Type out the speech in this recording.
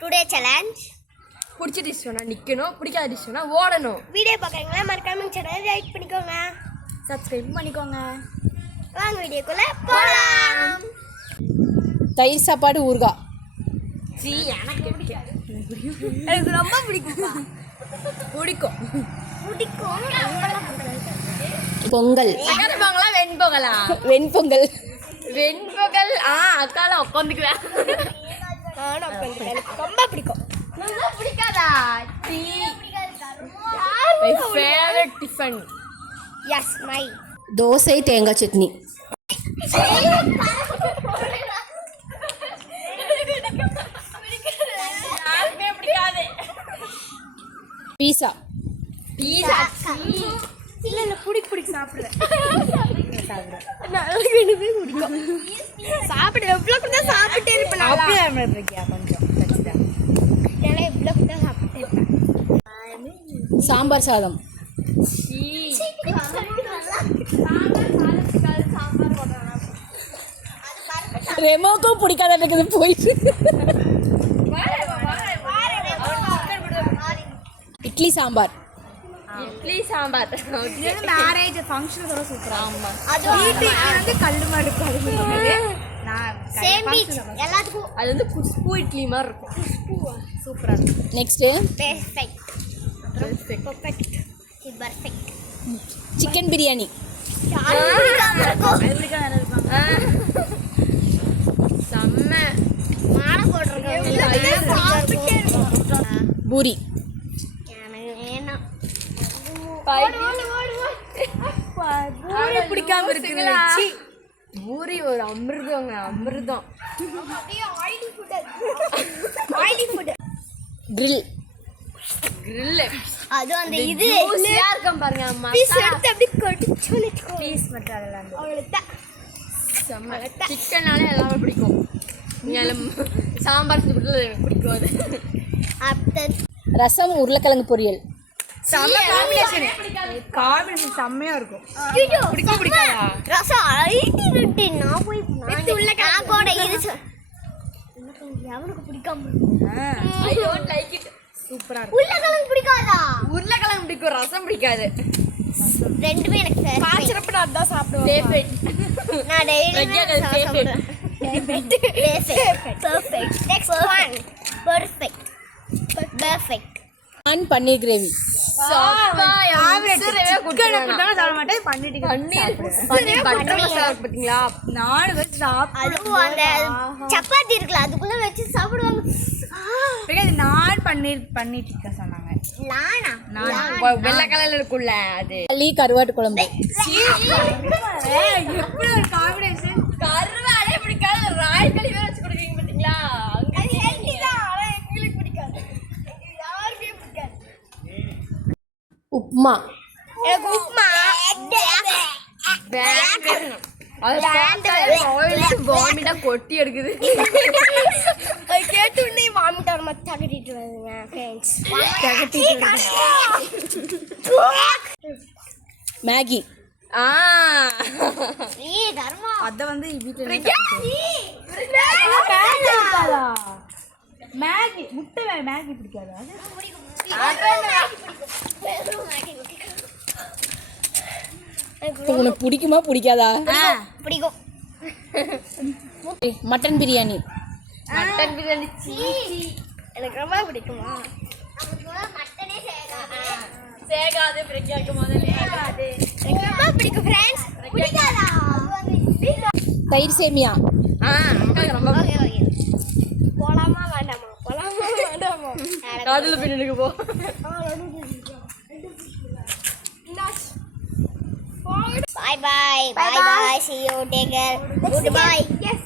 Today challenge. பிடிச்ச dish சொன்னா நிற்கணும், பிடிக்காத டிஷ் சொன்னா ஓடணும். வீடியோ பார்க்குறீங்களா? மறக்காம சேனலை லைக் பண்ணிக்கோங்க, சப்ஸ்கிரைப் பண்ணிக்கோங்க. வாங்க வீடியோக்குள்ள போகலாம். தயிர் சாப்பாடு ஊறுகாய். எனக்கு ரொம்ப பிடிக்கும். பிடிக்கும் பொங்கல். பொங்கலா வெண்பொங்கலா? வெண்பொங்கல். வெண்பொங்கல் அக்கால உட்காந்துக்குவேன். ரொம்ப பிடிக்கும். ரொம்ப பிடிக்காதா? Tea my favourite tiffin. S my. Dosa தேங்காய் சட்னி. யாருமே பிடிக்காது. பீஸா. பீஸா இல்ல இல்ல பிடிக்கும் சாப்பிடுறேன். சாப்பிடு எவ்வளோ கூட சாப்பிட்டே இருப்பேன். எவ்வளோ கூட சாப்பிட்டே இருப்பேன். சாம்பார் சாதம். ரெமோக்கும் பிடிக்காத இருக்குது போயிட்டு. இட்லி சாம்பார். இட்லி சாம்பார் மேரேஜ் ஃபங்க்ஷன் கூட சூப்பரா. ஆமா, அது வீட்டுக்கு வந்து கல்லு மாடு சேம் பீச் எல்லாத்துக்கும். அது வந்து குஷ்பு இட்லி மாதிரி இருக்கும். சூப்பரா இருக்கும். Next perfect chicken biryani. செம்ம மாலை போடுறோம். பூரி. பூரி பிடிக்காம இருக்குது. பூரி ஒரு அமிர்தங்க, அமிர்தம். கிரில். கிரில் அது அந்த இது இருக்கும் பாருங்க. பீஸ் எடுத்து அப்படியே கடிச்சு வெச்சுக்கோ. பீஸ் மட்டும் அதெல்லாம் அவ்வளவுதான். செம்ம. சிக்கன்னாலே எல்லாமே பிடிக்கும். சாம்பார் பிடிக்கும். அது ரசம் உருளைக்கிழங்கு பொரியல். காம்பினேஷன் செம்மையா இருக்கும். பிடிக்காதா? ரசம் ஐடி நான் போய் நான் கூட இது எவனுக்கு பிடிக்காம ஐ டோன்ட் லைக் இட். சூப்பரா இருக்கும். உருளைக்கிழங்கு பிடிக்காதா? உருளைக்கிழங்கு பிடிக்கும், ரசம் பிடிக்காது. ரெண்டுமே எனக்கு காய்ச்சறப்ப நான் அதான் சாப்பிடுவேன். நான் டெய்லி சாப்பிடுவேன். பெர்ஃபெக்ட். Next one. பெர்ஃபெக்ட். நான் பன்னீர் கிரேவி. சப்பாத்தி இருக்குல்ல அதுக்குள்ள வச்சு சாப்பிடுவாங்க. நான் பன்னீர் டிக்கா சொன்னாங்க. வெள்ளை கலர்ல இருக்குல்ல அது. களி கருவாட்டு குழம்பு. எப்படி ஒரு காம்பினேஷன். கருவாடே பிடிக்காது, ராய் களி வேற வச்சு கொடுக்கீங்க பாத்தீங்களா? உப்மா. எனக்கு உப்மா கொட்டி எடுக்குது. கேட்டு உடனே வாமிட் வர மாதிரி தகட்டிட்டு வருதுங்க ஃப்ரெண்ட்ஸ். மேகி. தர்மா அத வந்து வீட்டுல மேகி முட்டை மேகி பிடிக்காதா? உனக்கு பிடிக்குமா பிடிக்காதா? பிடிக்கும். மட்டன் பிரியாணி. மட்டன் பிரியாணி எனக்கு ரொம்ப பிடிக்குமா? சேகாது பிடிக்காது முதல்ல. எனக்கு ரொம்ப பிடிக்கும் ஃப்ரெண்ட்ஸ். பிடிக்காதா? தயிர் சேமியா. ரொம்ப போலாமா வேண்டாமா? காதுல பின்னுக்கு போ. Bye bye. See you. Take care. Goodbye. Yes,